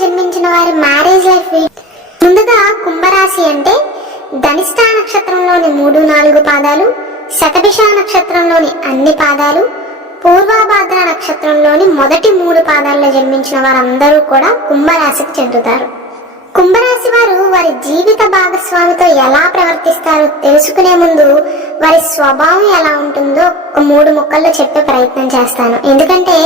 జన్మించిన వారి marriage life. ముందుగా కుంభరాశి అంటే ధనిష్ఠా నక్షత్రంలోని 3-4 పాదాలు, శతభిష నక్షత్రంలోని అన్ని పాదాలు, పూర్వభాద్ర నక్షత్రంలోని మొదటి 3 పాదాల్లో జన్మించిన వారందరూ కూడా కుంభరాశికి చెందుతారు. కుంభరాశి వారు వారి జీవిత భాగస్వామితో ఎలా ప్రవర్తిస్తారో తెలుసుకునే ముందు వారి స్వభావం ఎలా ఉంటుందో 3 ముక్కల్లో చెప్పే ప్రయత్నం చేస్తాను. ఎందుకంటే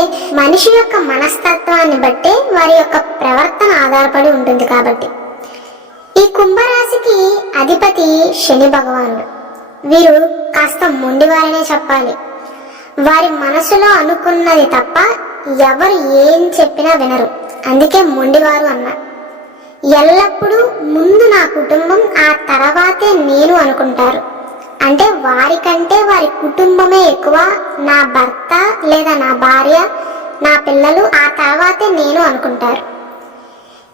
మనిషి యొక్క మనస్తత్వాన్ని బట్టే వారి యొక్క ప్రవర్తన ఆధారపడి ఉంటుంది కాబట్టి. ఈ కుంభరాశికి అధిపతి శని భగవానుడు. వీరు కాస్త మొండివారనే చెప్పాలి. వారి మనసులో అనుకున్నది తప్ప ఎవరు ఏం చెప్పినా వినరు. అందుకే మొండివారు అన్నారు. ఎల్లప్పుడూ ముందు నా కుటుంబం, ఆ తర్వాతే నేను అనుకుంటారు. అంటే వారికంటే వారి కుటుంబమే ఎక్కువ, నా భర్త లేదా నా భార్య, నా పిల్లలు, ఆ తర్వాతే నేను అనుకుంటారు.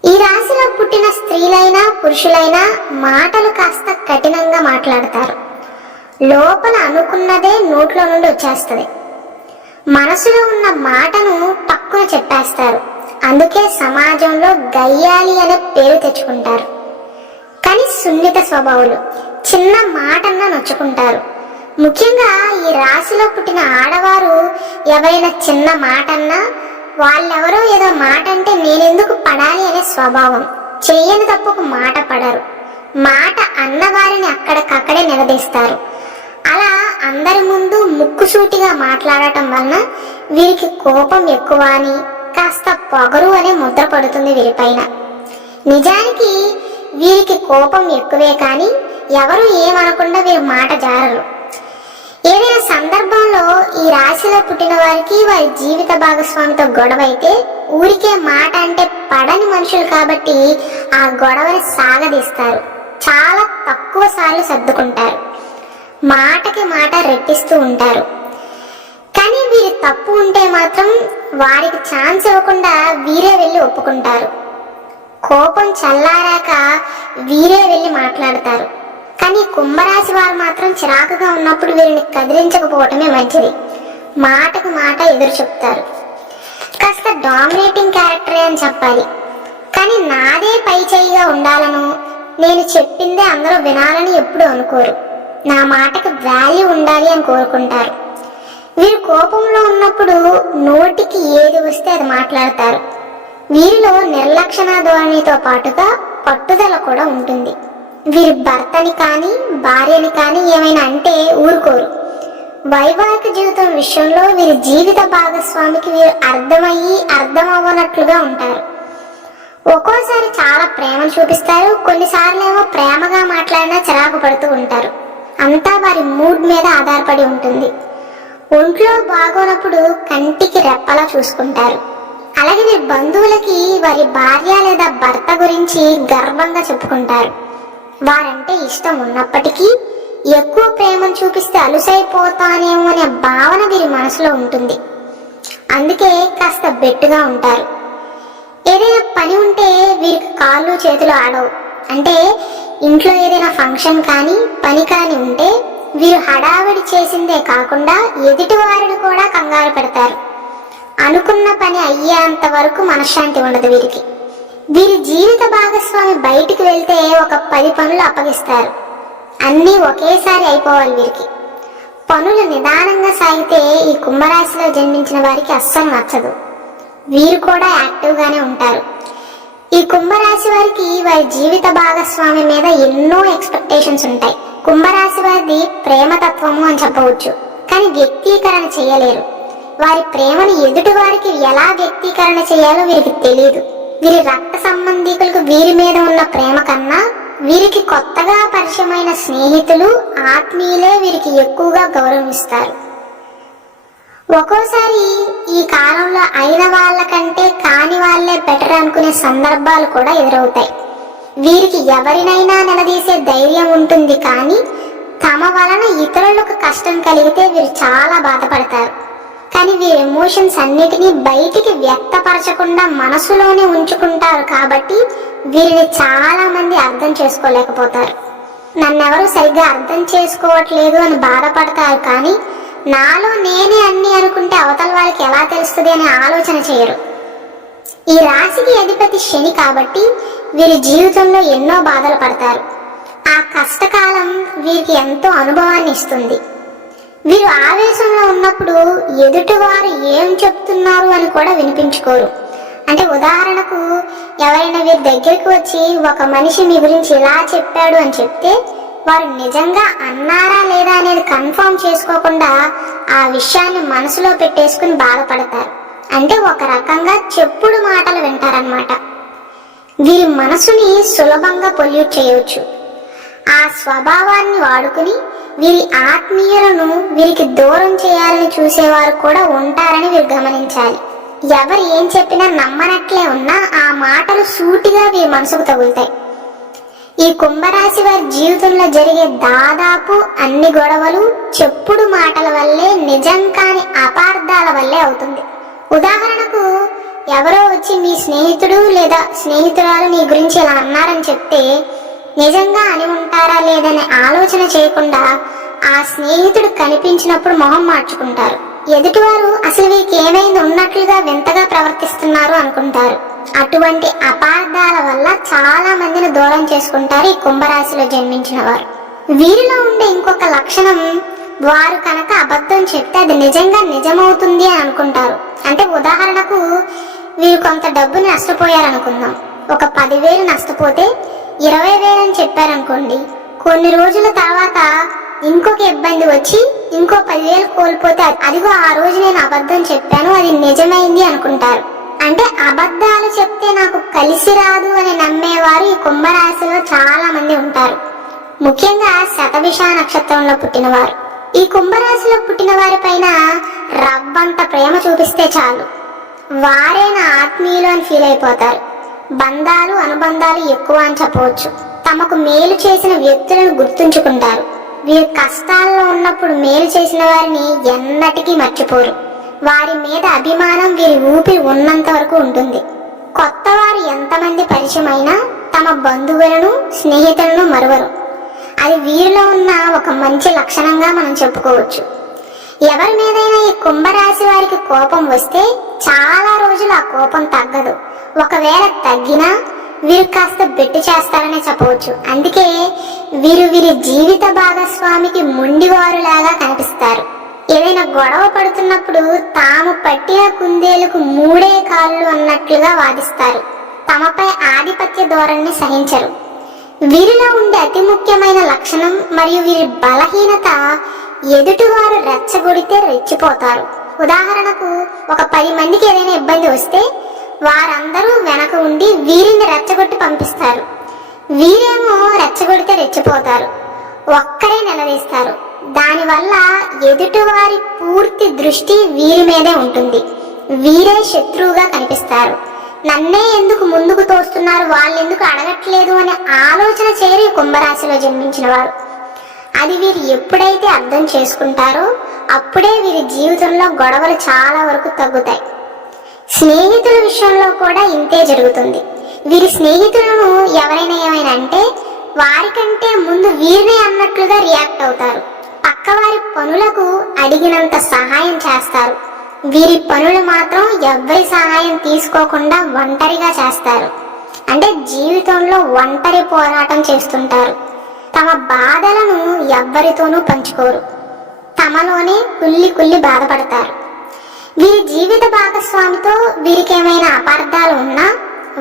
ఈ రాశిలో పుట్టిన స్త్రీలైనా పురుషులైనా మాటలు కాస్త కఠినంగా మాట్లాడతారు. లోపల అనుకున్నదే నోట్లో నుండి వచ్చేస్తుంది. మనసులో ఉన్న మాటను పక్కున చెప్పేస్తారు. అందుకే సమాజంలో గయ్యాలి అనే పేరు తెచ్చుకుంటారు. కానీ సున్నిత స్వభావాలు, చిన్న మాటన్నా నొచ్చుకుంటారు. ముఖ్యంగా ఈ రాశిలో పుట్టిన ఆడవారు ఎవరైనా చిన్న మాటన్నా వాళ్ళెవరో ఏదో మాట అంటే నేనెందుకు పడాలి అనే స్వభావం. చెయ్యని తప్పుకు మాట పడరు. మాట అన్నవారిని అక్కడికక్కడే నిలదీస్తారు. అలా అందరి ముందు ముక్కుసూటిగా మాట్లాడటం వలన వీరికి కోపం ఎక్కువ అని, కాస్త పొగరు అనే ముద్ర పడుతుంది వీరిపైన. నిజానికి వీరికి కోపం ఎక్కువే కానీ ఎవరు ఏమనకుండా వీరి మాట జారరు. ఏదైనా సందర్భంలో ఈ రాశిలో పుట్టిన వారికి వారి జీవిత భాగస్వామితో గొడవ అయితే ఊరికే మాట అంటే పడని మనుషులు కాబట్టి ఆ గొడవని సాగదీస్తారు. చాలా తక్కువ సార్లు సర్దుకుంటారు. మాటకి మాట రెట్టిస్తూ ఉంటారు. కానీ వీరి తప్పు ఉంటే మాత్రం వారికి ఛాన్స్ ఇవ్వకుండా వీరే వెళ్ళి ఒప్పుకుంటారు. కోపం చల్లారాక వీరే వెళ్ళి మాట్లాడతారు. కానీ కుంభరాశి వారు మాత్రం చిరాకుగా ఉన్నప్పుడు వీరిని కదిలించకపోవటమే మంచిది. మాటకు మాట ఎదురు చెప్తారు. కాస్త డామినేటింగ్ క్యారెక్టరే అని చెప్పాలి. కానీ నాదే పై చేయిగా ఉండాలను, నేను చెప్పిందే అందరూ వినాలని ఎప్పుడు అనుకోరు. నా మాటకు వాల్యూ ఉండాలి అని కోరుకుంటారు. వీరు కోపంలో ఉన్నప్పుడు నోటికి ఏది వస్తే అది మాట్లాడతారు. వీరిలో నిర్లక్షణ ధోరణితో పాటుగా పట్టుదల కూడా ఉంటుంది. వీరి భర్తని కానీ భార్యని కానీ ఏమైనా అంటే ఊరుకోరు. వైవాహిక జీవితం విషయంలో వీరి జీవిత భాగస్వామికి వీరు అర్థమవ్వనట్లుగా ఉంటారు. ఒక్కోసారి చాలా ప్రేమను చూపిస్తారు. కొన్నిసార్లు ఏమో ప్రేమగా మాట్లాడినా చిరాకు పడుతూ ఉంటారు. అంతా వారి మూడ్ మీద ఆధారపడి ఉంటుంది. ఒంట్లో బాగోనప్పుడు కంటికి రెప్పలా చూసుకుంటారు. అలాగే వీరి బంధువులకి వారి భార్య లేదా భర్త గురించి గర్వంగా చెప్పుకుంటారు. వారంటే ఇష్టం ఉన్నప్పటికీ ఎక్కువ ప్రేమను చూపిస్తే అలుసైపోతానేమో అనే భావన వీరి మనసులో ఉంటుంది. అందుకే కాస్త బెట్టుగా ఉంటారు. ఏదైనా పని ఉంటే వీరికి కాళ్ళు చేతులు ఆడవు. అంటే ఇంట్లో ఏదైనా ఫంక్షన్ కానీ పని కానీ ఉంటే వీరు హడావిడి చేసిందే కాకుండా ఎదుటి వారిని కూడా కంగారు పెడతారు. అనుకున్న పని అయ్యేంత వరకు మనశ్శాంతి ఉండదు వీరికి. వీరి జీవిత భాగస్వామి బయటికి వెళ్తే ఒక 10 పనులు అప్పగిస్తారు. అన్నీ ఒకేసారి అయిపోవాలి వీరికి. పనులు నిదానంగా సాగితే ఈ కుంభరాశిలో జన్మించిన వారికి అస్సలు నచ్చదు. వీరు కూడా యాక్టివ్గానే ఉంటారు. ఈ కుంభరాశి వారికి వారి జీవిత భాగస్వామి మీద ఎన్నో ఎక్స్పెక్టేషన్స్ ఉంటాయి. కుంభరాశి వారిది ప్రేమతత్వము అని చెప్పవచ్చు. కానీ వ్యక్తీకరణ చేయలేరు. వారి ప్రేమను ఎదుటి వారికి ఎలా వ్యక్తీకరణ చేయాలో వీరికి తెలియదు. వీరి రక్త సంబంధికులకు వీరి మీద ఉన్న ప్రేమ కన్నా వీరికి కొత్తగా పరిచయమైన స్నేహితులు, ఆత్మీయులే వీరికి ఎక్కువగా గౌరవిస్తారు. ఒక్కోసారి ఈ కాలంలో అయిన వాళ్ళకంటే కాని వాళ్ళే బెటర్ అనుకునే సందర్భాలు కూడా ఎదురవుతాయి. వీరికి ఎవరినైనా నిలదీసే ధైర్యం ఉంటుంది. కానీ తమ వలన ఇతరులకు కష్టం కలిగితే వీరు చాలా బాధపడతారు. కానీ వీరి ఎమోషన్స్ అన్నిటినీ బయటికి వ్యక్తపరచకుండా మనసులోనే ఉంచుకుంటారు. కాబట్టి వీరిని చాలా మంది అర్థం చేసుకోలేకపోతారు. నన్నెవరూ సరిగ్గా అర్థం చేసుకోవట్లేదు అని బాధపడతారు. కానీ నాలో నేనే అన్ని అనుకుంటే అవతల వాళ్ళకి ఎలా తెలుస్తుంది అనే ఆలోచన చేయరు. ఈ రాశికి అధిపతి శని కాబట్టి వీరి జీవితంలో ఎన్నో బాధలు పడతారు. ఆ కష్టకాలం వీరికి ఎంతో అనుభవాన్ని ఇస్తుంది. వీరు ఆవేశంలో ఉన్నప్పుడు ఎదుటివారు ఏం చెప్తున్నారు అని కూడా వినిపించుకోరు. అంటే ఉదాహరణకు ఎవరైనా వీరి దగ్గరికి వచ్చి ఒక మనిషి మీ గురించి ఇలా చెప్పాడు అని చెప్తే వారు నిజంగా అన్నారా లేదా అనేది కన్ఫర్మ్ చేసుకోకుండా ఆ విషయాన్ని మనసులో పెట్టేసుకుని బాధపడతారు. అంటే ఒక రకంగా చెప్పుడు మాటలు వింటారన్నమాట. వీరి మనసుని సులభంగా పొల్యూట్ చేయవచ్చు. ఆ స్వభావాన్ని వాడుకుని వీరి ఆత్మీయులను వీరికి దూరం చేయాలని చూసేవారు కూడా ఉంటారని వీరు గమనించాలి. ఎవరు ఏం చెప్పినా నమ్మనట్లే ఉన్నా ఆ మాటలు సూటిగా వీరి మనసుకు తగులుతాయి. ఈ కుంభరాశి వారి జీవితంలో జరిగే దాదాపు అన్ని గొడవలు చెప్పుడు మాటల వల్లే, నిజం కాని అపార్థాల వల్లే అవుతుంది. ఉదాహరణకు ఎవరో వచ్చి మీ స్నేహితుడు లేదా స్నేహితురాలు నీ గురించి ఇలా అన్నారని చెప్తే నిజంగా అని ఉంటారా లేదనే ఆలోచన చేయకుండా ఆ స్నేహితుడు కనిపించినప్పుడు మొహం మార్చుకుంటారు. ఎదుటివారు అసలు వీరికి ఏమైంది ఉన్నట్లుగా వింతగా ప్రవర్తిస్తున్నారు అనుకుంటారు. అటువంటి అపార్థాల వల్ల చాలా మందిని దూరం చేసుకుంటారు ఈ కుంభరాశిలో జన్మించిన వారు. వీరిలో ఉండే ఇంకొక లక్షణం, వారు కనుక అబద్ధం చెప్తే అది నిజంగా నిజమవుతుంది అని అనుకుంటారు. అంటే ఉదాహరణకు వీరు కొంత డబ్బుని నష్టపోయారనుకుందాం. ఒక 10,000 నష్టపోతే 20,000 అని చెప్పారనుకోండి. కొన్ని రోజుల తర్వాత ఇంకొక ఇబ్బంది వచ్చి ఇంకో 10,000 కోల్పోతే అదిగో ఆ రోజు నేను అబద్ధం చెప్పాను, అది నిజమైంది అనుకుంటారు. అంటే అబద్ధాలు చెప్తే నాకు కలిసి రాదు అని నమ్మేవారు ఈ కుంభరాశిలో చాలా మంది ఉంటారు. ముఖ్యంగా శతభిష నక్షత్రంలో పుట్టినవారు. ఈ కుంభరాశిలో పుట్టిన వారి పైన రవ్వంత ప్రేమ చూపిస్తే చాలు, వారే నా ఆత్మీయులు అని ఫీల్ అయిపోతారు. బంధాలు అనుబంధాలు ఎక్కువ అని చెప్పవచ్చు. తమకు మేలు చేసిన వ్యక్తులను గుర్తుంచుకుంటారు. వీరు కష్టాల్లో ఉన్నప్పుడు మేలు చేసిన వారిని ఎన్నటికీ మర్చిపోరు. వారి మీద అభిమానం వీరి ఊపిరి ఉన్నంత వరకు ఉంటుంది. కొత్త వారు ఎంతమంది పరిచయం అయినా తమ బంధువులను స్నేహితులను మరువరు. అది వీరిలో ఉన్న ఒక మంచి లక్షణంగా మనం చెప్పుకోవచ్చు. ఎవరి మీదైనా ఈ కుంభరాశి వారికి కోపం వస్తే చాలా రోజులు ఆ కోపం తగ్గదు. ఒకవేళ తగ్గినా వీరు కాస్త బెట్టు చేస్తారనే చెప్పవచ్చు. అందుకే వీరి జీవిత భాగస్వామికి మొండివారులాగా కనిపిస్తారు. ఏదైనా గొడవ పడుతున్నప్పుడు తాము పట్టిన కుందేలకు 3 కాళ్ళు అన్నట్లుగా వాదిస్తారు. తమపై ఆధిపత్య ధోరణిని సహించరు. వీరిలో ఉండే అతి ముఖ్యమైన లక్షణం మరియు వీరి బలహీనత, ఎదుటివారు రెచ్చగొడితే రెచ్చిపోతారు. ఉదాహరణకు ఒక 10 మందికి ఏదైనా ఇబ్బంది వస్తే వారందరూ వెనక ఉండి వీరిని రెచ్చగొట్టి పంపిస్తారు. వీరేమో రెచ్చగొడితే రెచ్చిపోతారు, ఒక్కరే నిలదీస్తారు. దానివల్ల ఎదుటివారి పూర్తి దృష్టి వీరి మీదే ఉంటుంది. వీరే శత్రువుగా కనిపిస్తారు. నన్నే ఎందుకు ముందుకు తోస్తున్నారు, వాళ్ళు ఎందుకు అడగట్లేదు అనే ఆలోచన చేయరు ఈ కుంభరాశిలో జన్మించిన వారు. అది వీరు ఎప్పుడైతే అర్థం చేసుకుంటారో అప్పుడే వీరి జీవితంలో గొడవలు చాలా వరకు తగ్గుతాయి. స్నేహితుల విషయంలో కూడా ఇంతే జరుగుతుంది. వీరి స్నేహితులను ఎవరైనా ఏమైనా అంటే వారికంటే ముందు వీరినే అన్నట్లుగా రియాక్ట్ అవుతారు. పక్కవారి పనులకు అడిగినంత సహాయం చేస్తారు. వీరి పనులు మాత్రం ఎవ్వరి సహాయం తీసుకోకుండా ఒంటరిగా చేస్తారు. అంటే జీవితంలో ఒంటరి పోరాటం చేస్తుంటారు. తమ బాధలను ఎవ్వరితోనూ పంచుకోరు. తమలోనే కుల్లి బాధపడతారు. వీరి జీవిత భాగస్వామితో వీరికి ఏమైనా అపార్థాలు ఉన్నా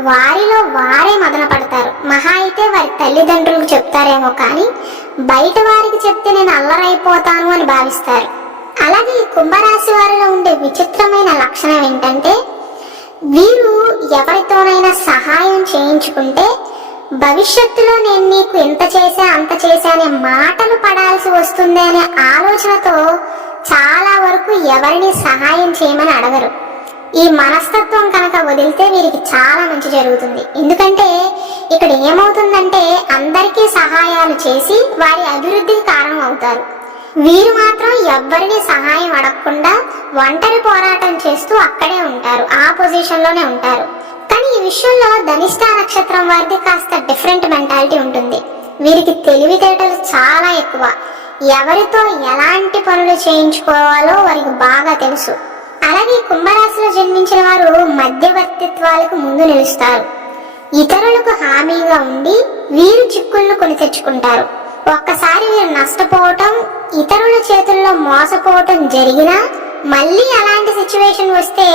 వారిలో వారే మదన పడతారు. మహా అయితే వారి తల్లిదండ్రులకు చెప్తారేమో కానీ బయట వారికి చెప్తే నేను అల్లరైపోతాను అని భావిస్తారు. అలాగే ఈ కుంభరాశి వారిలో ఉండే విచిత్రమైన లక్షణం ఏంటంటే, వీరు ఎవరితోనైనా సహాయం చేయించుకుంటే భవిష్యత్తులో నేను నీకు ఇంత చేశా అంత చేశా అనే మాటలు పడాల్సి వస్తుంది అనే ఆలోచనతో చాలా వరకు ఎవరిని సహాయం చేయమని అడగరు. ఈ మనస్తత్వం కనుక వదిలితే వీరికి చాలా మంచి జరుగుతుంది. ఎందుకంటే ఇక్కడ ఏమవుతుందంటే అందరికీ సహాయాలు చేసి వారి అభివృద్ధికి కారణం అవుతారు. వీరు మాత్రం ఎవ్వరిని సహాయం అడగకుండా ఒంటరి పోరాటం చేస్తూ అక్కడే ఉంటారు, ఆ పొజిషన్ లోనే ఉంటారు. కానీ ఈ విషయంలో ధనిష్ట నక్షత్రం వారిది కాస్త డిఫరెంట్ మెంటాలిటీ ఉంటుంది. వీరికి తెలివితేటలు చాలా ఎక్కువ. ఎవరితో ఎలాంటి పనులు చేయించుకోవాలో వారికి బాగా తెలుసు. అలాగే కుంభరాశిలో జన్మించిన వారు మధ్యవర్తిత్వాలకు ముందు నిలుస్తారు. ఇతరులకు హామీగా ఉండి వీరు చిక్కులను కొని తెచ్చుకుంటారు. ఒక్కసారి వీరు నష్టపోవటం, ఇతరుల చేతుల్లో మోసపోవటం జరిగినా మళ్ళీ అలాంటి సిచ్యువేషన్ వస్తే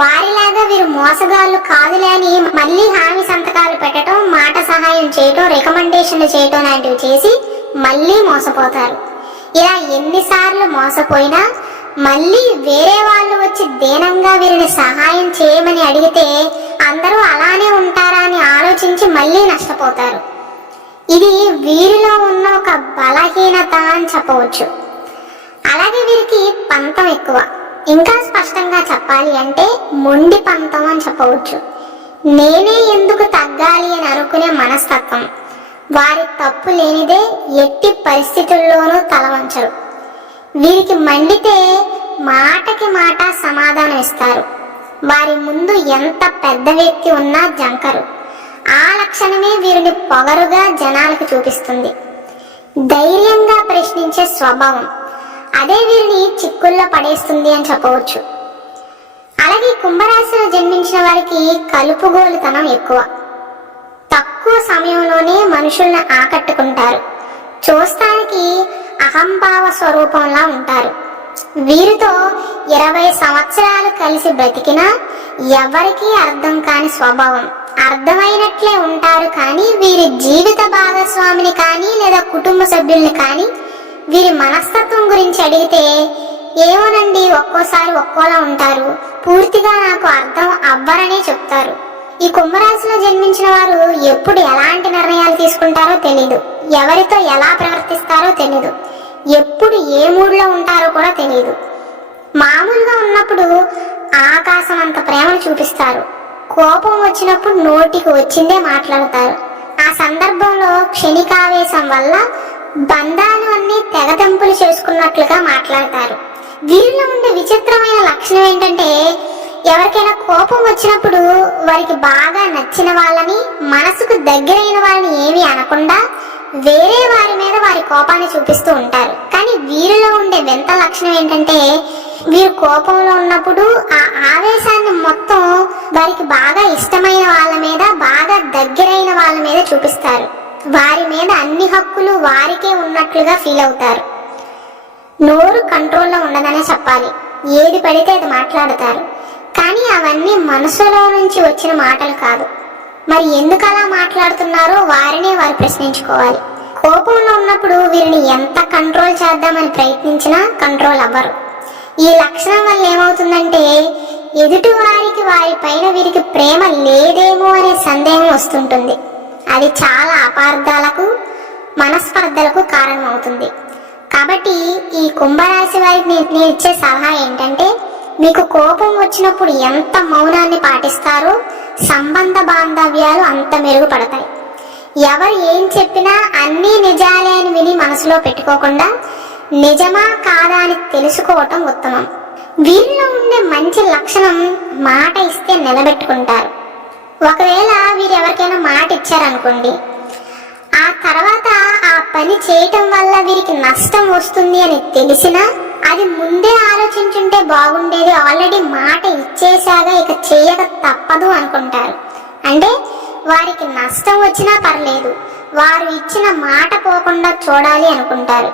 వారిలాగా వీరు మోసగాళ్ళు కాదులే అని మళ్ళీ హామీ సంతకాలు పెట్టడం, మాట సహాయం చేయటం, రికమెండేషన్లు చేయటం లాంటివి చేసి మళ్ళీ మోసపోతారు. ఇలా ఎన్నిసార్లు మోసపోయినా మళ్ళీ వేరే వాళ్ళు వచ్చి దీనంగా వీరిని సహాయం చేయమని అడిగితే అందరూ అలానే ఉంటారా అని ఆలోచించి మళ్ళీ నష్టపోతారు. ఇది వీరిలో ఉన్న ఒక బలహీనత అని చెప్పవచ్చు. అలాగే వీరికి పంతం ఎక్కువ. ఇంకా స్పష్టంగా చెప్పాలి అంటే మొండి పంతం అని చెప్పవచ్చు. నేనే ఎందుకు తగ్గాలి అని అనుకునే మనస్తత్వం. వారి తప్పు లేనిదే ఎట్టి పరిస్థితుల్లోనూ తలవంచరు. వీరికి మండితే మాటకి మాట సమాధానం ఇస్తారు. వారి ముందు ఎంత పెద్ద వ్యక్తి ఉన్నా జంకరు. ఆ లక్షణమే వీరిని పొగరుగా జనాలకు చూపిస్తుంది. ధైర్యంగా ప్రశ్నించే స్వభావం, అదే వీరిని చిక్కుల్లో పడేస్తుంది అని చెప్పవచ్చు. అలాగే కుంభరాశిలో జన్మించిన వారికి కలుపుగోలుతనం ఎక్కువ. తక్కువ సమయంలోనే మనుషుల్ని ఆకట్టుకుంటారు. చూస్తానికి అహంభావ స్వరూపంలా ఉంటారు. వీరితో 20 సంవత్సరాలు కలిసి బ్రతికినా ఎవరికీ అర్థం కాని స్వభావం. అర్థమైనట్లే ఉంటారు కానీ వీరి జీవిత భాగస్వామిని కానీ లేదా కుటుంబ సభ్యుల్ని కానీ వీరి మనస్తత్వం గురించి అడిగితే ఏమోనండి, ఒక్కోసారి ఒక్కోలా ఉంటారు, పూర్తిగా నాకు అర్థం అవ్వరనే చెప్తారు. ఈ కుంభరాశిలో జన్మించిన వారు ఎప్పుడు ఎలాంటి నిర్ణయాలు తీసుకుంటారో తెలీదు, ఎవరితో ఎలా ప్రవర్తిస్తారో తెలీదు, ఎప్పుడు ఏ మూడ్లో ఉంటారో కూడా తెలియదు. మామూలుగా ఉన్నప్పుడు ఆకాశం అంత ప్రేమను చూపిస్తారు. కోపం వచ్చినప్పుడు నోటికి వచ్చిందే మాట్లాడతారు. ఆ సందర్భంలో క్షణికావేశం వల్ల బంధాలు అన్ని తెగతెంపులు చేసుకున్నట్లుగా మాట్లాడతారు. వీరిలో ఉండే విచిత్రమైన లక్షణం ఏంటంటే ఎవరికైనా కోపం వచ్చినప్పుడు వారికి బాగా నచ్చిన వాళ్ళని, మనసుకు దగ్గరైన వాళ్ళని ఏమీ అనకుండా వేరే వారి మీద వారి కోపాన్ని చూపిస్తూ ఉంటారు. కానీ వీరిలో ఉండే వింత లక్షణం ఏంటంటే వీరు కోపంలో ఉన్నప్పుడు ఆ ఆవేశాన్ని మొత్తం వారికి బాగా ఇష్టమైన వాళ్ళ మీద, బాగా దగ్గరైన వాళ్ళ మీద చూపిస్తారు. వారి మీద అన్ని హక్కులు వారికే ఉన్నట్లుగా ఫీల్ అవుతారు. నోరు కంట్రోల్లో ఉండదనే చెప్పాలి. ఏది పడితే అది మాట్లాడతారు. కానీ అవన్నీ మనసులో నుంచి వచ్చిన మాటలు కాదు. మరి ఎందుకు అలా మాట్లాడుతున్నారో వారినే వారు ప్రశ్నించుకోవాలి. కోపంలో ఉన్నప్పుడు వీరిని ఎంత కంట్రోల్ చేద్దామని ప్రయత్నించినా కంట్రోల్ అవ్వరు. ఈ లక్షణం వల్ల ఏమవుతుందంటే ఎదుటి వారికి వారి పైన వీరికి ప్రేమ లేదేమో అనే సందేహం వస్తుంటుంది. అది చాలా అపార్థాలకు, మనస్పర్ధలకు కారణమవుతుంది. కాబట్టి ఈ కుంభరాశి వారికి నేను ఇచ్చే సలహా ఏంటంటే మీకు కోపం వచ్చినప్పుడు ఎంత మౌనాన్ని పాటిస్తారో సంబంధ బాంధవ్యాలు అంత మెరుగుపడతాయి. ఎవరు ఏం చెప్పినా అన్నీ నిజాలే అని విని మనసులో పెట్టుకోకుండా నిజమా కాదా అని తెలుసుకోవటం ఉత్తమం. వీరిలో ఉండే మంచి లక్షణం మాట ఇస్తే నిలబెట్టుకుంటారు. ఒకవేళ వీరు ఎవరికైనా మాట ఇచ్చారనుకోండి, ఆ తర్వాత ఆ పని చేయటం వల్ల వీరికి నష్టం వస్తుంది అని తెలిసినా అది ముందే ఆలోచించుంటే బాగుండేది, ఆల్రెడీ మాట ఇచ్చేసాగా ఇక చేయక తప్పదు అనుకుంటారు. అంటే వారికి నష్టం వచ్చినా పర్లేదు, వారు ఇచ్చిన మాట పోకుండా చూడాలి అనుకుంటారు.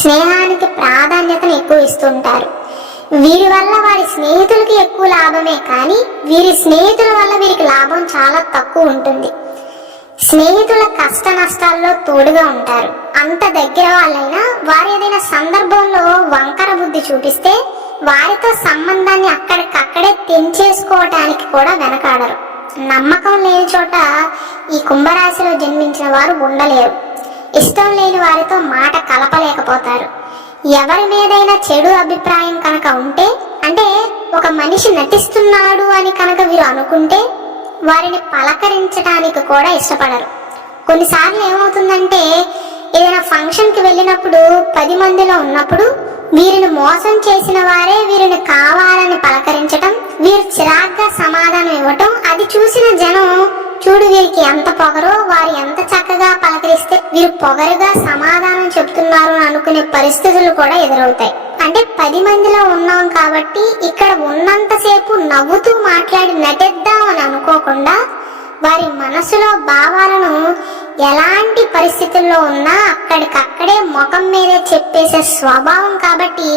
స్నేహానికి ప్రాధాన్యతను ఎక్కువ ఇస్తుంటారు. వీరి వల్ల వారి స్నేహితులకి ఎక్కువ లాభమే కానీ వీరి స్నేహితుల వల్ల వీరికి లాభం చాలా తక్కువ ఉంటుంది. స్నేహితుల కష్ట నష్టాల్లో తోడుగా ఉంటారు. అంత దగ్గర వాళ్ళైనా వారు ఏదైనా సందర్భంలో వంకర బుద్ధి చూపిస్తే వారితో సంబంధాన్ని అక్కడికక్కడే తెంచేసుకోవటానికి కూడా వెనకాడరు. నమ్మకం లేని చోట ఈ కుంభరాశిలో జన్మించిన వారు ఉండలేరు. ఇష్టం లేని వారితో మాట కలపలేకపోతారు. ఎవరి మీదైనా చెడు అభిప్రాయం కనుక ఉంటే, అంటే ఒక మనిషి నటిస్తున్నాడు అని కనుక వీరు అనుకుంటే వారిని పలకరించడానికి కూడా ఇష్టపడరు. కొన్నిసార్లు ఏమవుతుందంటే ఏదైనా ఫంక్షన్కి వెళ్ళినప్పుడు 10 మందిలో ఉన్నప్పుడు వీరిని మోసం చేసిన వారే వీరిని కావాలని పలకరించటం, వీరు చిరాగ్గా సమాధానం ఇవ్వటం, అది చూసిన జనం చూడు వీరికి ఎంత పొగరో, వారు ఎంత చక్కగా పలకరిస్తే వీరు పొగరుగా సమాధానం చెప్తున్నారు అని అనుకునే పరిస్థితులు కూడా ఎదురవుతాయి. అంటే 10 మందిలో ఉన్నాం కాబట్టి ఇక్కడ ఉన్నంతసేపు నవ్వుతూ మాట్లాడి నటిద్దాం అని అనుకోకుండా వారి మనసులో భావాలను ఎలాంటి పరిస్థితుల్లో ఉన్నా అక్కడికక్కడే ముఖం మీదే చెప్పేసే స్వభావం కాబట్టి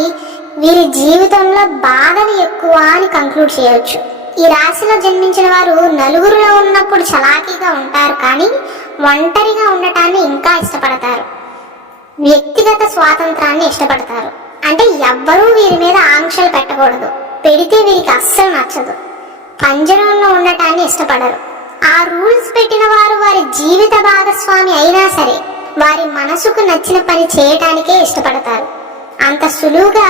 వీరి జీవితంలో బాధలు ఎక్కువ అని కంక్లూడ్ చేయవచ్చు. ఈ రాశిలో జన్మించిన వారు నలుగురిలో ఉన్నప్పుడు చలాకీగా ఉంటారు, కానీ ఒంటరిగా ఉండటాన్ని ఇంకా ఇష్టపడతారు. వ్యక్తిగత స్వాతంత్రాన్ని ఇష్టపడతారు. అంటే ఎవ్వరూ వీరి మీద ఆంక్షలు పెట్టకూడదు, పెడితే వీరికి అస్సలు నచ్చదు. పంజరంలో ఉండటాన్ని ఇష్టపడరు. ఆ రూల్స్ పెట్టిన వారు వారి జీవిత భాగస్వామి అయినా సరే వారి మనసుకు నచ్చిన పని చేయటానికే ఇష్టపడతారు. అంత సులువుగా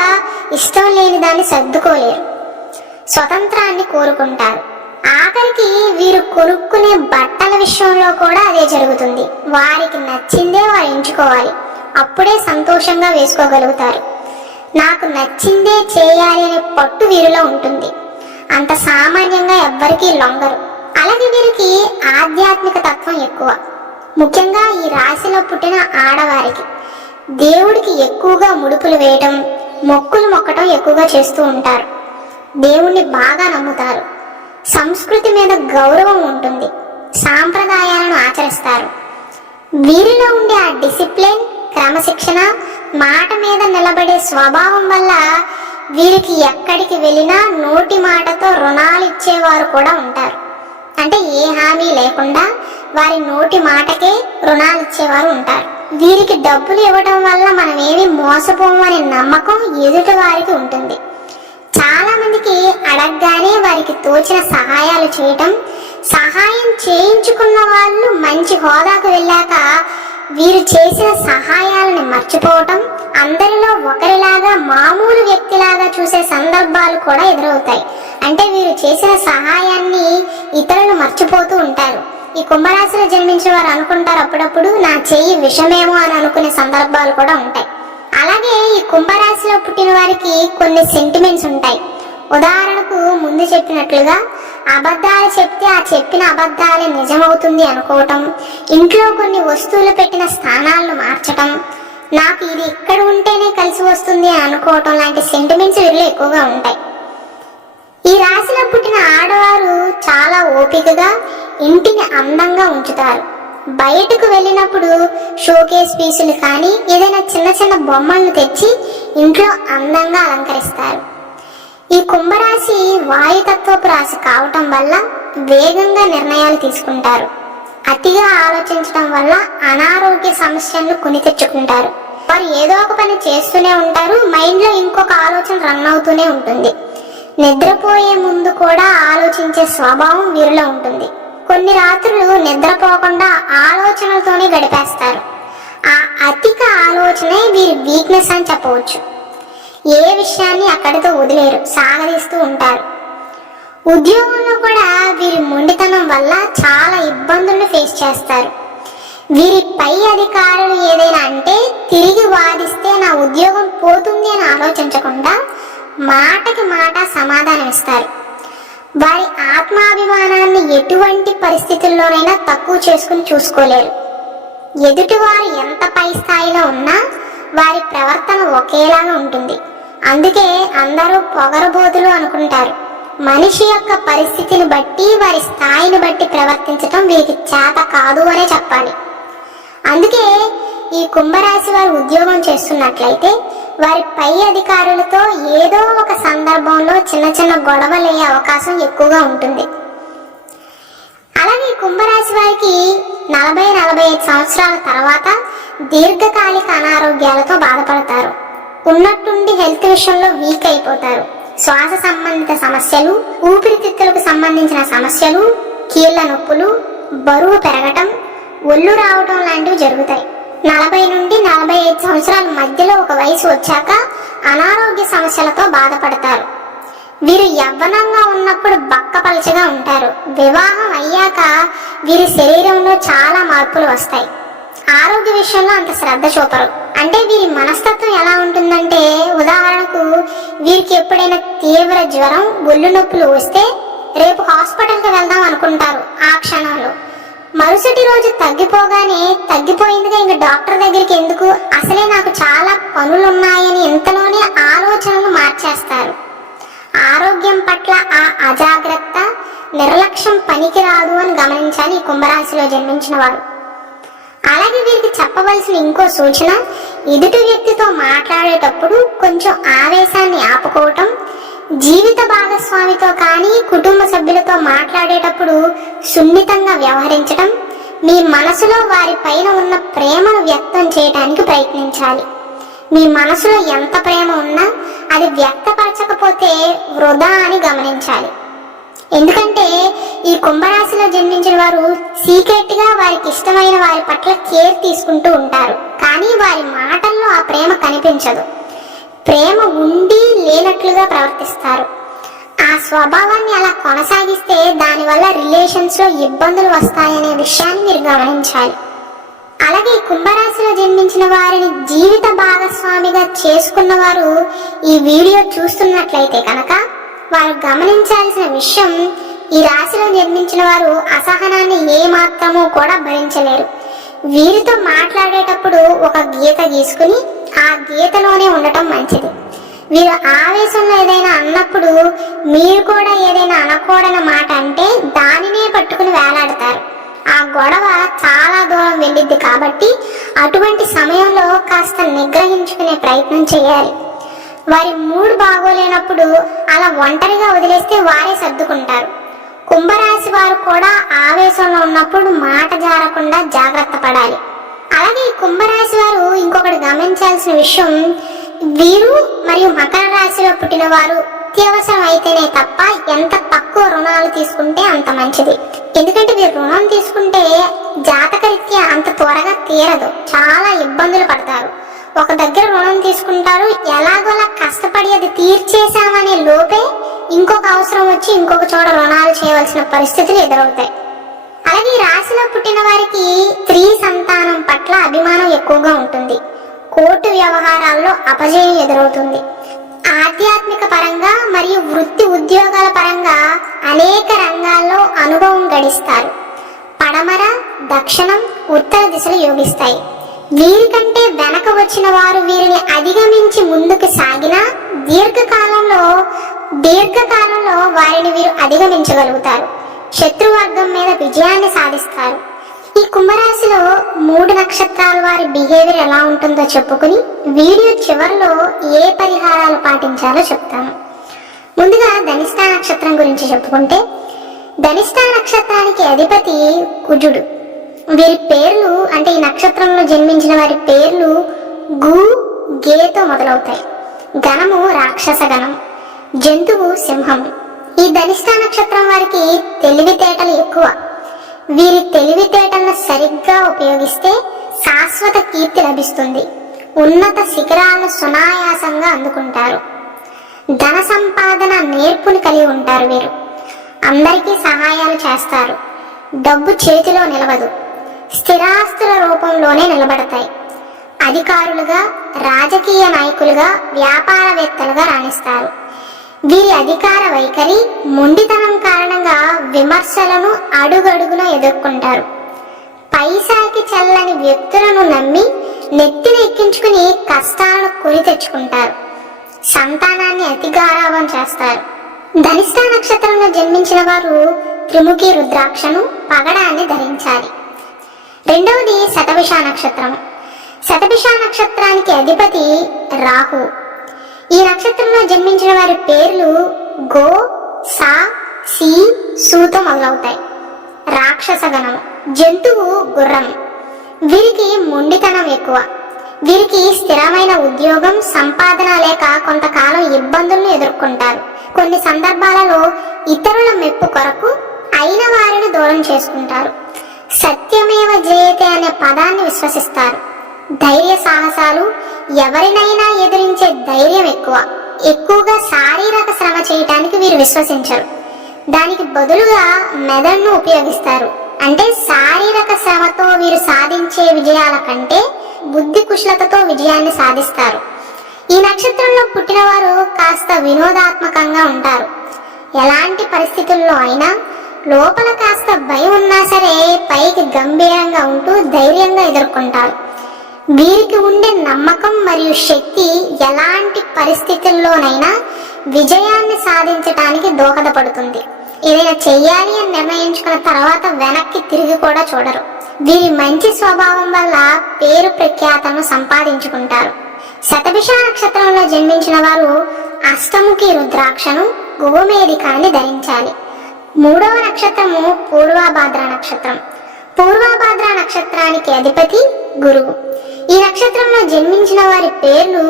ఇష్టం లేని దాన్ని సర్దుకోలేరు. స్వతంత్రాన్ని కోరుకుంటారు. ఆఖరికి వీరు కొనుక్కునే బట్టల విషయంలో కూడా అదే జరుగుతుంది. వారికి నచ్చిందే వారు ఎంచుకోవాలి, అప్పుడే సంతోషంగా వేసుకోగలుగుతారు. నాకు నచ్చిందే చేయాలి అనే పట్టు వీరిలో ఉంటుంది. అంత సామాన్యంగా ఎవ్వరికీ లొంగరు. అలాగే వీరికి ఆధ్యాత్మిక తత్వం ఎక్కువ. ముఖ్యంగా ఈ రాశిలో పుట్టిన ఆడవారికి దేవుడికి ఎక్కువగా ముడుపులు వేయటం, మొక్కులు మొక్కటం ఎక్కువగా చేస్తూ ఉంటారు. దేవుణ్ణి బాగా నమ్ముతారు. సంస్కృతి మీద గౌరవం ఉంటుంది. సాంప్రదాయాలను ఆచరిస్తారు. వీరిలో ఉండే ఆ డిసిప్లిన్, క్రమశిక్షణ, మాట మీద నిలబడే స్వభావం వల్ల వీరికి ఎక్కడికి వెళ్ళినా నోటి మాటతో రుణాలు ఇచ్చేవారు కూడా ఉంటారు. అంటే ఏ హామీ లేకుండా వారి నోటి మాటకే రుణాలు ఇచ్చేవారు ఉంటారు. వీరికి డబ్బులు ఇవ్వడం వల్ల మనం ఏమి మోసపోము అనే నమ్మకం ఎదుటి వారికి ఉంటుంది. చాలా మందికి అడగగానే వారికి తోచిన సహాయాలు చేయటం, సహాయం చేయించుకున్న వాళ్ళు మంచి హోదాకు వెళ్ళాక వీరు చేసిన సహాయాలను మర్చిపోవటం, అందరిలో ఒకరిలాగా మామూలు వ్యక్తిలాగా చూసే సందర్భాలు కూడా ఎదురవుతాయి. అంటే వీరు చేసిన సహాయాన్ని ఇతరులు మర్చిపోతూ ఉంటారు. ఈ కుంభరాశిలో జన్మించిన వారు అనుకుంటారు అప్పుడప్పుడు నా చెయ్యి విషమేమో అని అనుకునే సందర్భాలు కూడా ఉంటాయి. అలాగే ఈ కుంభరాశిలో పుట్టిన వారికి కొన్ని సెంటిమెంట్స్ ఉంటాయి. ఉదాహరణకు ముందు చెప్పినట్లుగా అబద్ధాలు చెప్తే ఆ చెప్పిన అబద్ధాలే నిజమవుతుంది అనుకోవటం, ఇంట్లో కొన్ని వస్తువులు పెట్టిన స్థానాలను మార్చటం, నాకు ఇది ఇక్కడ ఉంటేనే కలిసి వస్తుంది అనుకోవటం లాంటి సెంటిమెంట్స్ వీరిలో ఎక్కువగా ఉంటాయి. ఈ రాశిలో పుట్టిన ఆడవారు చాలా ఓపికగా ఇంటిని అందంగా ఉంచుతారు. బయటకు వెళ్ళినప్పుడు షోకేస్ పీసులు కానీ ఏదైనా చిన్న చిన్న బొమ్మలను తెచ్చి ఇంట్లో అందంగా అలంకరిస్తారు. ఈ కుంభరాశి వాయుతత్వపు రాశి కావటం వల్ల వేగంగా నిర్ణయాలు తీసుకుంటారు. అతిగా ఆలోచించడం వల్ల అనారోగ్య సమస్యలను కొని తెచ్చుకుంటారు. వారు ఏదో ఒక పని చేస్తూనే ఉంటారు, మైండ్లో ఇంకొక ఆలోచన రన్ అవుతూనే ఉంటుంది. నిద్రపోయే ముందు కూడా ఆలోచించే స్వభావం వీరిలో ఉంటుంది. కొన్ని రాత్రులు నిద్రపోకుండా ఆలోచనలతోనే గడిపేస్తారు. ఆ అధిక ఆలోచనే వీరి వీక్నెస్ అని చెప్పవచ్చు. ఏ విషయాన్ని అక్కడితో వదిలేరు, సాగదీస్తూ ఉంటారు. ఉద్యోగంలో కూడా వీరి మొండితనం వల్ల చాలా ఇబ్బందులను ఫేస్ చేస్తారు. వీరి పై అధికారులు ఏదైనా అంటే తిరిగి వాదిస్తే నా ఉద్యోగం పోతుంది అని ఆలోచించకుండా మాటకి మాట సమాధానం ఇస్తారు. వారి ఆత్మాభిమానాన్ని ఎటువంటి పరిస్థితుల్లోనైనా తక్కువ చేసుకుని చూసుకోలేరు. ఎదుటివారు ఎంత పై స్థాయిలో ఉన్నా వారి ప్రవర్తన ఒకేలాగా ఉంటుంది. అందుకే అందరూ పొగరబోతులు అనుకుంటారు. మనిషి యొక్క పరిస్థితిని బట్టి, వారి స్థాయిని బట్టి ప్రవర్తించటం వీరికి చేత కాదు అనే చెప్పాలి. అందుకే ఈ కుంభరాశి వారు ఉద్యోగం చేస్తున్నట్లయితే వారి పై అధికారులతో ఏదో ఒక సందర్భంలో చిన్న చిన్న గొడవలు అయ్యే అవకాశం ఎక్కువగా ఉంటుంది. అలాగే కుంభరాశి వారికి 40-45 సంవత్సరాల తర్వాత దీర్ఘకాలిక అనారోగ్యాలతో బాధపడతారు. ఉన్నట్టుండి హెల్త్ విషయంలో వీక్ అయిపోతారు. శ్వాస సంబంధిత సమస్యలు, ఊపిరితిత్తులకు సంబంధించిన సమస్యలు, కీళ్ల నొప్పులు, బరువు పెరగటం, ఒళ్ళు రావటం లాంటివి జరుగుతాయి. 40-45 సంవత్సరాల మధ్యలో ఒక వయసు వచ్చాక అనారోగ్య సమస్యలతో బాధపడతారు. వీరు యవ్వనంగా ఉన్నప్పుడు బక్కపలచగా ఉంటారు. వివాహం అయ్యాక వీరి శరీరంలో చాలా మార్పులు వస్తాయి. ఆరోగ్య విషయంలో అంత శ్రద్ధ చూపరు. అంటే వీరి మనస్తత్వం ఎలా ఉంటుందంటే, ఉదాహరణకు వీరికి ఎప్పుడైనా తీవ్ర జ్వరం, ఒళ్ళు నొప్పులు వస్తే రేపు హాస్పిటల్కి వెళ్దాం అనుకుంటారు. ఆ క్షణంలో మరుసటి రోజు తగ్గిపోయిందిగా ఇంక డాక్టర్ దగ్గరికి ఎందుకు, అసలే నాకు చాలా పనులున్నాయని ఇంతలోనే ఆలోచనలు మార్చేస్తారు. ఆరోగ్యం పట్ల ఆ అజాగ్రత్త, నిర్లక్ష్యం పనికిరాదు అని గమనించాలి ఈ కుంభరాశిలో జన్మించిన వారు. అలాగే వీరికి చెప్పవలసిన ఇంకో సూచన, ఎదుటి వ్యక్తితో మాట్లాడేటప్పుడు కొంచెం ఆవేశాన్ని ఆపుకోవటం, జీవిత భాగస్వామితో కానీ కుటుంబ సభ్యులతో మాట్లాడేటప్పుడు సున్నితంగా వ్యవహరించడం, మీ మనసులో వారి పైన ఉన్న ప్రేమను వ్యక్తం చేయడానికి ప్రయత్నించాలి. మీ మనసులో ఎంత ప్రేమ ఉన్నా అది వ్యక్తపరచకపోతే వృధా అని గమనించాలి. ఎందుకంటే ఈ కుంభరాశిలో జన్మించిన వారు సీక్రెట్ గా వారికి ఇష్టమైన వారి పట్ల కేర్ తీసుకుంటూ ఉంటారు, కానీ వారి మాటల్లో ఆ ప్రేమ కనిపించదు. ప్రేమ ఉండి లేనట్లుగా ప్రవర్తిస్తారు. ఆ స్వభావాన్ని అలా కొనసాగిస్తే దానివల్ల రిలేషన్స్ లో ఇబ్బందులు వస్తాయనే విషయాన్ని మీరు గమనించాలి. అలాగే కుంభరాశిలో జన్మించిన వారిని జీవిత భాగస్వామిగా చేసుకున్న వారు ఈ వీడియో చూస్తున్నట్లయితే కనుక వారు గమనించాల్సిన విషయం, ఈ రాశిలో జన్మించిన వారు అసహనాన్ని ఏ మాత్రము కూడా భరించలేరు. వీరితో మాట్లాడేటప్పుడు ఒక గీత గీసుకుని ఆ గీతలోనే ఉండటం మంచిది. వీరు ఆవేశంలో ఏదైనా అన్నప్పుడు మీరు కూడా ఏదైనా అనకూడని మాట అంటే దానినే పట్టుకుని వేలాడతారు. ఆ గొడవ చాలా దూరం వెళ్ళిద్ది కాబట్టి అటువంటి సమయంలో కాస్త నిగ్రహించుకునే ప్రయత్నం చేయాలి. వారి మూడ్ బాగోలేనప్పుడు అలా ఒంటరిగా వదిలేస్తే వారే సర్దుకుంటారు. కుంభరాశి వారు కూడా ఆవేశంలో ఉన్నప్పుడు మాట జారకుండా జాగ్రత్త పడాలి. అలాగే ఈ కుంభరాశి వారు ఇంకొకటి గమనించాల్సిన విషయం, వీరు మరియు మకర రాశిలో పుట్టిన వారు అత్యవసరం అయితేనే తప్ప ఎంత తక్కువ రుణాలు తీసుకుంటే అంత మంచిది. ఎందుకంటే వీరు రుణం తీసుకుంటే జాతకరీత్యా అంత త్వరగా తీరదు, చాలా ఇబ్బందులు పడతారు. ఒక దగ్గర రుణం తీసుకుంటారు, ఎలాగోలా కష్టపడి అది తీర్చేశామనే లోపే ఇంకొక అవసరం వచ్చి ఇంకొక చోట రుణాలు చేయవలసిన పరిస్థితులు ఎదురవుతాయి. అలాగే ఈ రాశిలో పుట్టిన వారికి స్త్రీ సంతానం పట్ల అభిమానం ఎక్కువగా ఉంటుంది. కోర్టు వ్యవహారాల్లో అపజయం ఎదురవుతుంది. ఆధ్యాత్మిక పరంగా మరియు వృత్తి ఉద్యోగాల పరంగా అనేక రంగాల్లో అనుభవం గడిస్తారు. పడమర, దక్షిణం, ఉత్తర దిశలు యోగిస్తాయి. వీరికంటే వెనక వచ్చిన వారు వీరిని అధిగమించి ముందుకు సాగినా దీర్ఘకాలంలో వారిని వీరు అధిగమించగలుగుతారు. శత్రువర్గం మీద విజయాన్ని సాధిస్తారు. ఈ కుంభరాశిలో 3 నక్షత్రాల వారి బిహేవియర్ ఎలా ఉంటుందో చెప్పుకుని వీడియో చివరిలో ఏ పరిహారాలు పాటించాలో చెప్తాను. ముందుగా ధనిష్ట నక్షత్రం గురించి చెప్పుకుంటే, ధనిష్ట నక్షత్రానికి అధిపతి కుజుడు. వీరి పేర్లు అంటే ఈ నక్షత్రంలో జన్మించిన వారి పేర్లు గు, గేతో మొదలవుతాయి. గణము రాక్షస గణం, జంతువు సింహము. ఈ ధనిష్ట నక్షత్రం వారికి తెలివితేటలు ఎక్కువ. వీరి తెలివితేటలను సరిగ్గా ఉపయోగిస్తే శాశ్వత కీర్తి లభిస్తుంది. ఉన్నత శిఖరాలను సునాయాసంగా అందుకుంటారు. ధన సంపాదన నేర్పుని కలిగి ఉంటారు. వీరు అందరికీ సహాయాలు చేస్తారు. డబ్బు చేతిలో నిలవదు, స్థిరాస్తుల రూపంలోనే నిలబడతాయి. అధికారులుగా, రాజకీయ నాయకులుగా, వ్యాపారవేత్తలుగా రాణిస్తారు. వీరి అధికార వైఖరి, మొండితనం కారణంగా విమర్శలను అడుగడుగున ఎదుర్కొంటారు. పైసాకి చెల్లని వ్యక్తులను నమ్మి నెత్తిన ఎక్కించుకుని కష్టాలను కొని తెచ్చుకుంటారు. సంతానాన్ని అతి గారాబం చేస్తారు. ధనిష్ట నక్షత్రంలో జన్మించిన వారు త్రిముఖి రుద్రాక్షను, పగడాన్ని ధరించాలి. రెండవది శతభిష నక్షత్రం. శతభిష నక్షత్రానికి అధిపతి రాహు. ఈ నక్షత్రంలో జన్మించిన వారి పేర్లు గో, సా, సి, సూతో మొదలవుతాయి. రాక్షస గణం, జంతువు గుర్రం. వీరికి మొండితనం ఎక్కువ. వీరికి స్థిరమైన ఉద్యోగం, సంపాదన లేక కొంతకాలం ఇబ్బందులను ఎదుర్కొంటారు. కొన్ని సందర్భాలలో ఇతరుల మెప్పు కొరకు అయిన వారిని దూరం చేసుకుంటారు. సత్యమేవ జయతే అనే పదాన్ని విశ్వసిస్తారు. ధైర్య సాహసాలు, ఎవరినైనా ఎదిరించే ధైర్యం ఎక్కువగా శారీరక శ్రమ చేయటానికి వీరు విశ్వసించరు. దానికి బదులుగా మెదడును ఉపయోగిస్తారు. అంటే శారీరక శ్రమతో వీరు సాధించే విజయాల కంటే బుద్ధి కుశలతతో విజయాన్ని సాధిస్తారు. ఈ నక్షత్రంలో పుట్టిన వారు కాస్త వినోదాత్మకంగా ఉంటారు. ఎలాంటి పరిస్థితుల్లో అయినా లోపల కాస్త భయం ఉన్నా సరే పైకి గంభీరంగా ఉంటూ ధైర్యంగా ఎదుర్కొంటారు. వీరికి ఉండే నమ్మకం మరియు శక్తి ఎలాంటి పరిస్థితుల్లోనైనా విజయాన్ని సాధించడానికి దోహదపడుతుంది. ఏదైనా చెయ్యాలి అని నిర్ణయించుకున్న తర్వాత వెనక్కి తిరిగి కూడా చూడరు. వీరి మంచి స్వభావం వల్ల పేరు ప్రఖ్యాతను సంపాదించుకుంటారు. శతభిష నక్షత్రంలో జన్మించిన వారు అష్టముఖి రుద్రాక్షను, గోమేధికాన్ని ధరించాలి. 3వ నక్షత్రము పూర్వభాద్ర నక్షత్రం. పూర్వభాద్ర నక్షత్రానికి అధిపతి గురువు. ఈ నక్షత్రంలో జన్మించిన వారి పేర్లు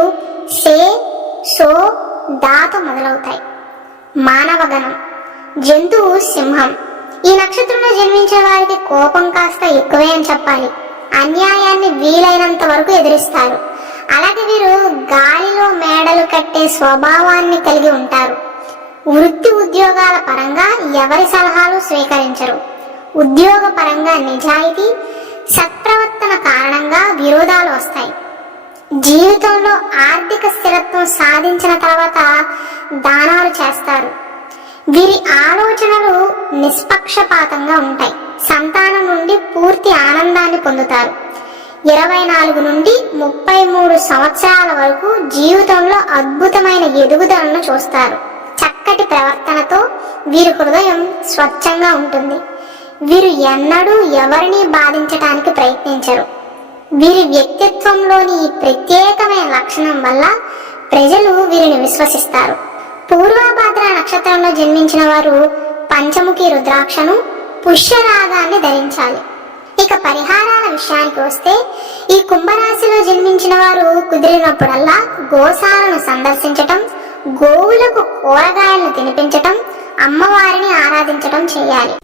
సే, సో, దాతో మొదలవుతాయి. మానవగణం. జంతువు సింహం. ఈ నక్షత్రంలో జన్మించిన వారికి కోపం కాస్త ఎక్కువే అని చెప్పాలి. అన్యాయాన్ని వీలైనంత వరకు ఎదిరిస్తారు. అలాగే వీరు గాలిలో మేడలు కట్టే స్వభావాన్ని కలిగి ఉంటారు. వృత్తి ఉద్యోగాల పరంగా ఎవరి సలహాలు స్వీకరించరు. ఉద్యోగ పరంగా నిజాయితీ, సత్ప్రవర్తన కారణంగా విరోధాలు వస్తాయి. జీవితంలో ఆర్థిక స్థిరత్వం సాధించిన తర్వాత దానాలు చేస్తారు. వీరి ఆలోచనలు నిష్పక్షపాతంగా ఉంటాయి. సంతానం నుండి పూర్తి ఆనందాన్ని పొందుతారు. 24 నుండి 33 సంవత్సరాల వరకు జీవితంలో అద్భుతమైన ఎదుగుదలను చూస్తారు. చక్కటి ప్రవర్తనతో వీరి హృదయం స్వచ్ఛంగా ఉంటుంది. వీరు ఎన్నడూ ఎవరిని బాధించడానికి ప్రయత్నించరు. వీరి వ్యక్తిత్వంలోని ఈ ప్రత్యేకమైన లక్షణం వల్ల ప్రజలు వీరిని విశ్వసిస్తారు. పూర్వభాద్ర నక్షత్రంలో జన్మించిన వారు పంచముఖి రుద్రాక్షను, పుష్యరాగాన్ని ధరించాలి. ఇక పరిహారాల విషయానికి వస్తే ఈ కుంభరాశిలో జన్మించిన వారు కుదిరినప్పుడల్లా గోశాలను సందర్శించటం, గోవులకు కూరగాయలను తినిపించటం, అమ్మవారిని ఆరాధించటం చేయాలి.